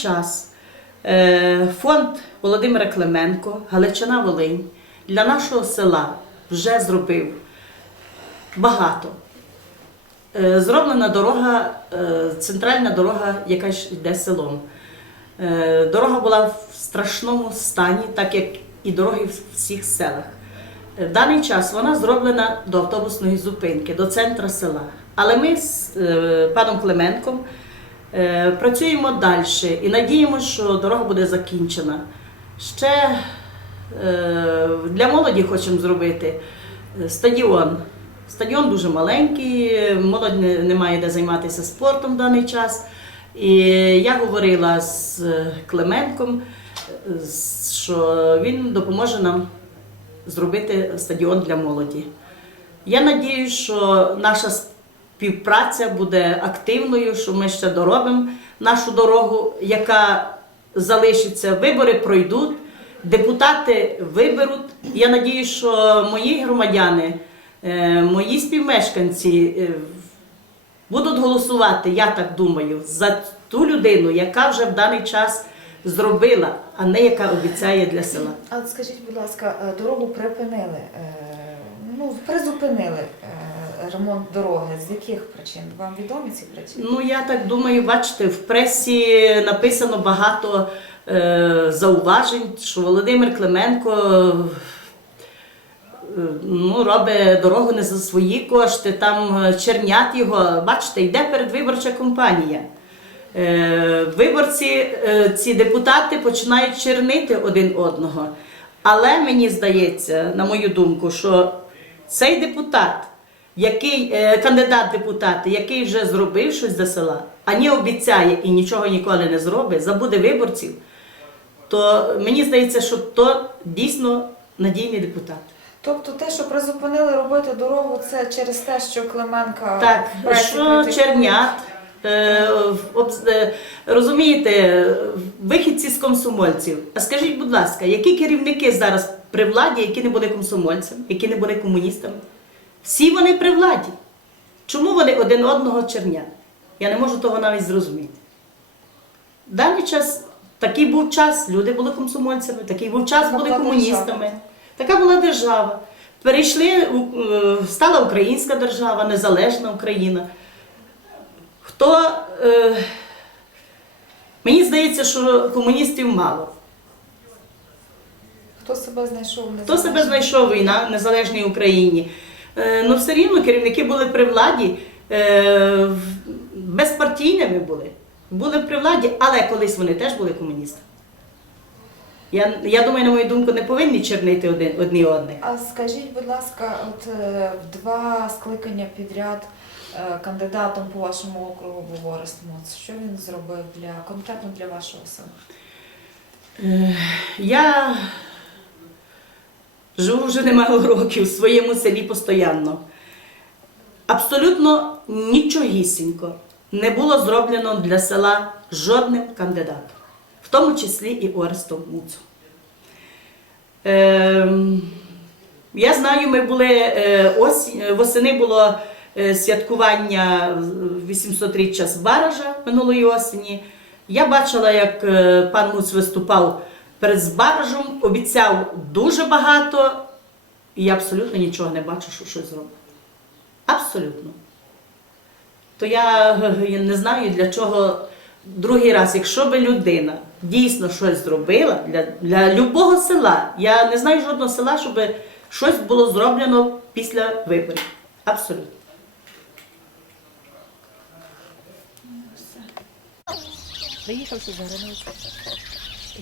час е, фонд Володимира Клименко, Галичина Волинь для нашого села вже зробив багато. Е, Зроблена дорога, е, центральна дорога, яка йде селом. Дорога була в страшному стані, так як і дороги в всіх селах. В даний час вона зроблена до автобусної зупинки, до центра села. Але ми з паном Клименком працюємо далі і надіємося, що дорога буде закінчена. Ще е, для молоді хочемо зробити е, стадіон. Стадіон дуже маленький, молодь не, має де займатися спортом в даний час. І я говорила з е, Клименком, е, що він допоможе нам зробити стадіон для молоді. Я надію, що наша співпраця буде активною, що ми ще доробимо нашу дорогу, яка залишиться. Вибори пройдуть, депутати виберуть. Я надію, що мої громадяни, е, мої співмешканці е, будуть голосувати, я так думаю, за ту людину, яка вже в даний час зробила, а не яка обіцяє для села. А скажіть, будь ласка, е, дорогу припинили, ну, призупинили ремонт дороги. З яких причин? Вам відомі ці причини? Ну, я так думаю, бачите, в пресі написано багато е, зауважень, що Володимир Клименко е, ну, робить дорогу не за свої кошти, там е, чернять його. Бачите, йде передвиборча кампанія. Е, виборці, е, ці депутати починають чернити один одного. Але мені здається, на мою думку, що цей депутат, який е, кандидат в депутати, який вже зробив щось для села, а не обіцяє і нічого ніколи не зробить, забуде виборців, то мені здається, що то дійсно надійний депутат. Тобто те, що призупинили робити дорогу, це через те, що Клименка Так, що чернят. е, е, Розумієте, вихідці з комсомольців. А скажіть, будь ласка, які керівники зараз при владі, які не були комсомольцями, які не були комуністами? Всі вони при владі. Чому вони один одного чернять? Я не можу того навіть зрозуміти. Даний час такий був час, люди були комсомольцями, такий був час, були комуністами. Така була держава. Перейшли, е, стала українська держава, незалежна Україна. Хто. Е, мені здається, що комуністів мало. Хто себе знайшов? Хто себе знайшов війна в незалежній Україні? Е, ну, все рівно керівники були при владі, е, безпартійними були. Були при владі, але колись вони теж були комуністами. Я, я думаю, на мою думку, не повинні чернити один, одні одних. А скажіть, будь ласка, от е, в два скликання підряд кандидатом по вашому округу був Орест Моц. Що він зробив для конкретно для вашого села? Я живу вже немало років в своєму селі постійно. Абсолютно нічогісінько не було зроблено для села жодним кандидатом, в тому числі і Орестом Муцу. Ем, я знаю, ми були е, осінь, е, восени було е, святкування 800-річчя з Баража минулої осені. Я бачила, як е, пан Муц виступав перед Збаражем, обіцяв дуже багато, і я абсолютно нічого не бачу, що щось зробить. Абсолютно. То я, е, не знаю, для чого другий раз, якщо би людина дійсно щось зробила для, для любого села, я не знаю жодного села, щоб щось було зроблено після виборів. Абсолютно. Приїхавши за границю.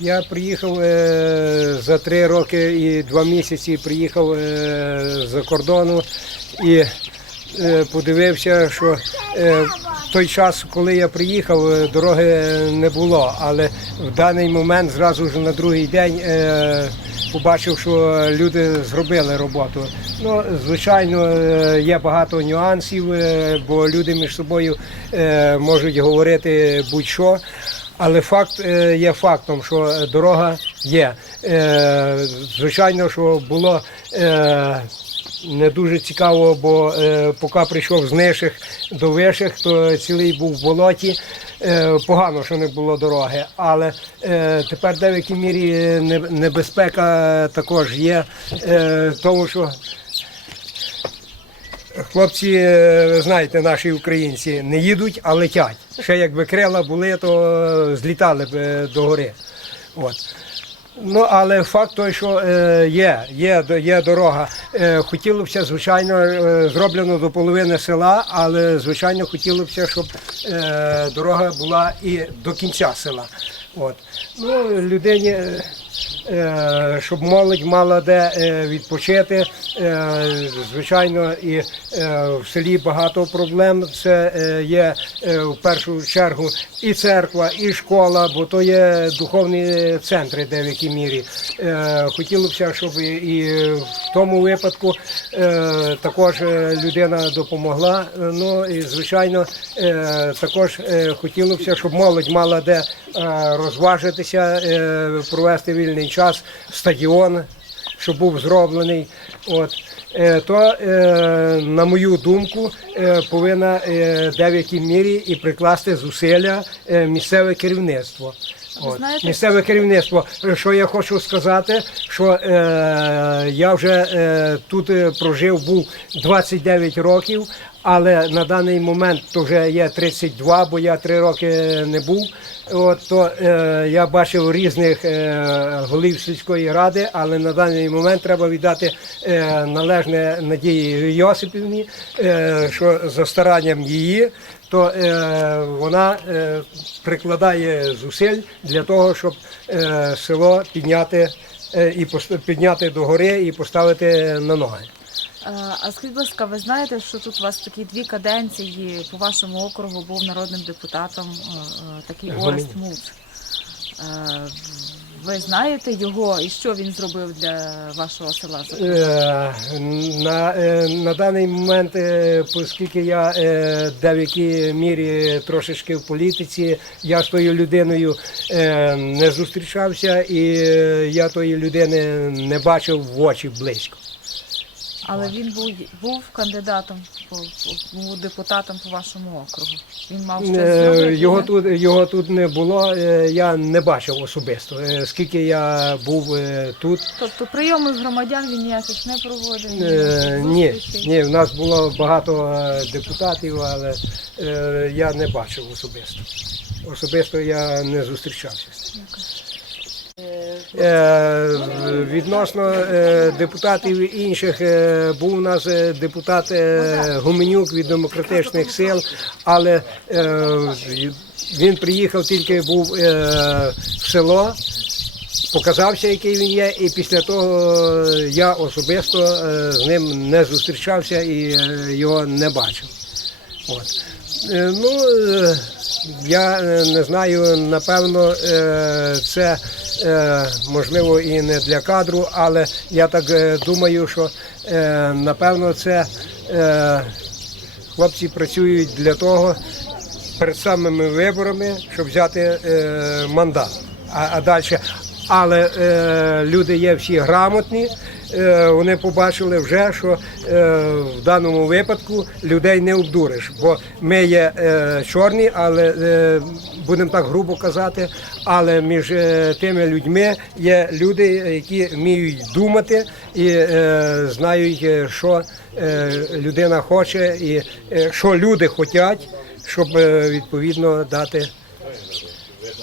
Я приїхав е, за три роки і два місяці приїхав е, з-за кордону і е, подивився, що е, в той час, коли я приїхав, е, дороги не було. Але в даний момент, зразу ж на другий день, е, побачив, що люди зробили роботу. Ну, звичайно, е, є багато нюансів, е, бо люди між собою можуть говорити будь-що. Але факт е, є фактом, що дорога є. Е, Звичайно, що було е, не дуже цікаво, бо поки прийшов з нижчих до вищих, то цілий був в болоті. Погано, що не було дороги. Але тепер в деякій мірі небезпека також є, тому що Хлопці, е, знаєте, наші українці не їдуть, а летять. Ще якби крила були, то злітали б е, до гори. От. Ну, але факт той, що е, є, є, є дорога. Хотілося б, звичайно, зроблено до половини села, але звичайно хотілося б, щоб дорога була і до кінця села. От. Ну, людині, щоб молодь мала де е, відпочити. Е, звичайно, і е, в селі багато проблем. Це е, є е, в першу чергу і церква, і школа, бо то є духовні центри в деякій мірі. Е, хотілося б, щоб і, в тому випадку е, також е, людина допомогла. Е, Ну і звичайно, е, також е, хотілося б, щоб молодь мала де е, розважитися, е, провести вільний час, стадіон, щоб був зроблений. От. Е, То, е, на мою думку, е, повинна в деякій мірі і прикласти зусилля місцеве керівництво. От. знаєте- Місцеве керівництво. Що я хочу сказати, що е, я вже е, тут прожив був 29 років, але на даний момент вже є 32, бо я 3 роки не був. От то е, я бачив різних е, голів сільської ради, але на даний момент треба віддати е, належне Надії Йосипівні, е, що за старанням її, то е, вона е, прикладає зусиль для того, щоб е, село підняти е, і підняти до і поставити на ноги. Е, А скажіть, будь ласка, ви знаєте, що тут у вас такі дві каденції по вашому округу був народним депутатом е, е, такий. Орест Муц. Ви знаєте його і що він зробив для вашого села? На, на даний момент, оскільки я деякій мірі трошечки в політиці, я з тою людиною не зустрічався і я тої людини не бачив в очі близько. Але він був, був кандидатом, був депутатом по вашому округу. Він мав щось Е, зробити, Його тут, його тут не було, е, я не бачив особисто. Е, Скільки я був тут, Тобто прийоми громадян він ніяких не проводив? Ні, ні, в нас було багато депутатів, але я не бачив особисто. Особисто я не зустрічався. з ним. Е, відносно е, депутатів інших, е, був у нас депутат Гуменюк від демократичних сил, але він приїхав тільки був в село, показався, який він є, і після того я особисто з ним не зустрічався і його не бачив. От. Е, Ну, е, я е, не знаю, напевно, це можливо і не для кадру, але я так думаю, що напевно це хлопці працюють для того перед самими виборами, щоб взяти мандат. А, а далі. Але люди є всі грамотні. Е, вони побачили вже, що е, в даному випадку людей не обдуриш, бо ми є е, чорні, але будемо так грубо казати. Але між тими людьми є люди, які вміють думати і знають, що людина хоче, і що люди хочуть, щоб відповідно дати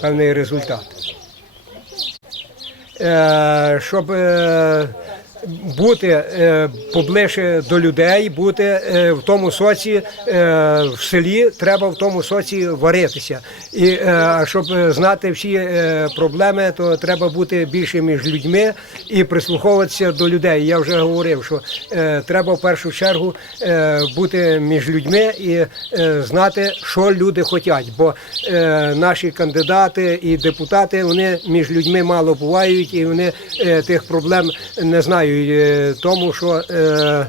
певний результат. Щоб бути е, поближче до людей, бути е, в тому соці е, в селі, треба в тому соці варитися. І щоб знати всі проблеми, то треба бути більше між людьми і прислуховуватися до людей. Я вже говорив, що треба в першу чергу бути між людьми і знати, що люди хочуть. Бо наші кандидати і депутати вони між людьми мало бувають, і вони тих проблем не знають. Е, Тому що е,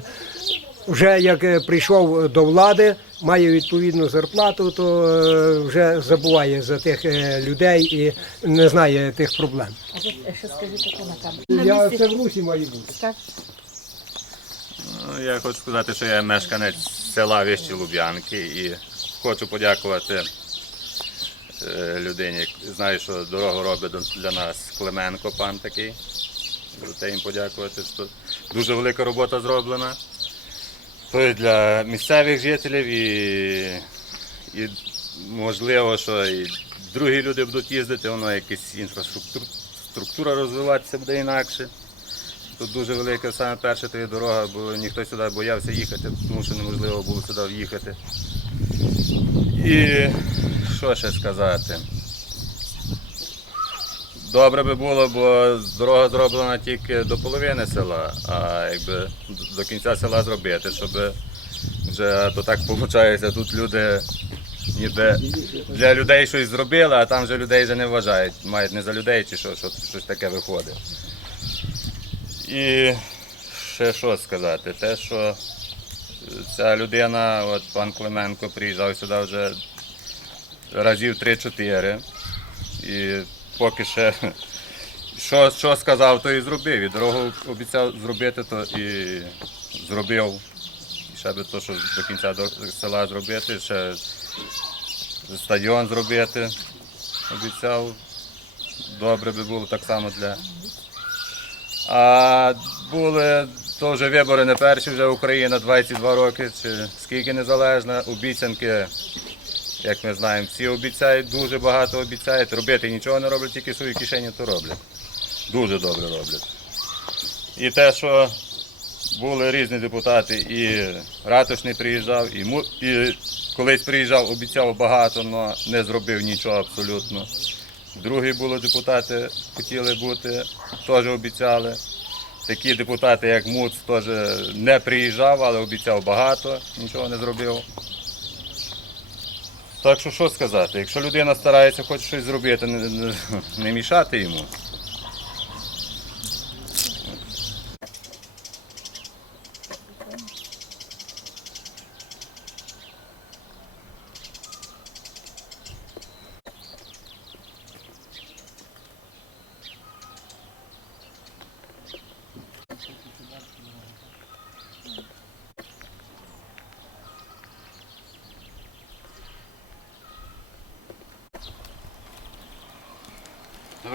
вже як е, прийшов до влади, має відповідну зарплату, то вже забуває за тих людей і не знає тих проблем. Ще скажіть на камеру. Я це в русі маю бути. Так. Ну, я хочу сказати, що я мешканець села Вищі Луб'янки і хочу подякувати людині. Знаю, що дорогу робить для нас Клименко, пан такий. За їм подякувати. Що дуже велика робота зроблена. То і для місцевих жителів і, і можливо, що і другі люди будуть їздити, воно якась інфраструктура розвиватися буде інакше. Тут дуже велика саме перша то дорога, бо ніхто сюди боявся їхати, тому що неможливо було сюди в'їхати. І що ще сказати? Добре би було, бо дорога зроблена тільки до половини села, а якби до кінця села зробити, щоб вже то так виходить, тут люди ніби для людей щось зробили, а там вже людей вже не вважають. Мають не за людей чи що, що щось таке виходить. І ще що сказати, те, що ця людина, от пан Клименко, приїжджав сюди вже разів 3-4. І поки ще що, що сказав, то і зробив. І дорогу обіцяв зробити, то і зробив. І ще би то, що до кінця села зробити, ще стадіон зробити. Обіцяв. Добре би було так само для. А були то вже вибори не перші, вже Україна 22 роки, чи скільки незалежна, обіцянки, як ми знаємо, всі обіцяють, дуже багато обіцяють. Робити нічого не роблять, тільки свої кишені то роблять. Дуже добре роблять. І те, що були різні депутати, і Ратушний приїжджав, і, і колись приїжджав, обіцяв багато, але не зробив нічого абсолютно. Другі були депутати, хотіли бути, теж обіцяли. Такі депутати, як Муц, теж не приїжджав, але обіцяв багато, нічого не зробив. Так що що сказати, якщо людина старається хоч щось зробити, не, не, мішати йому.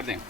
गरिदिउँ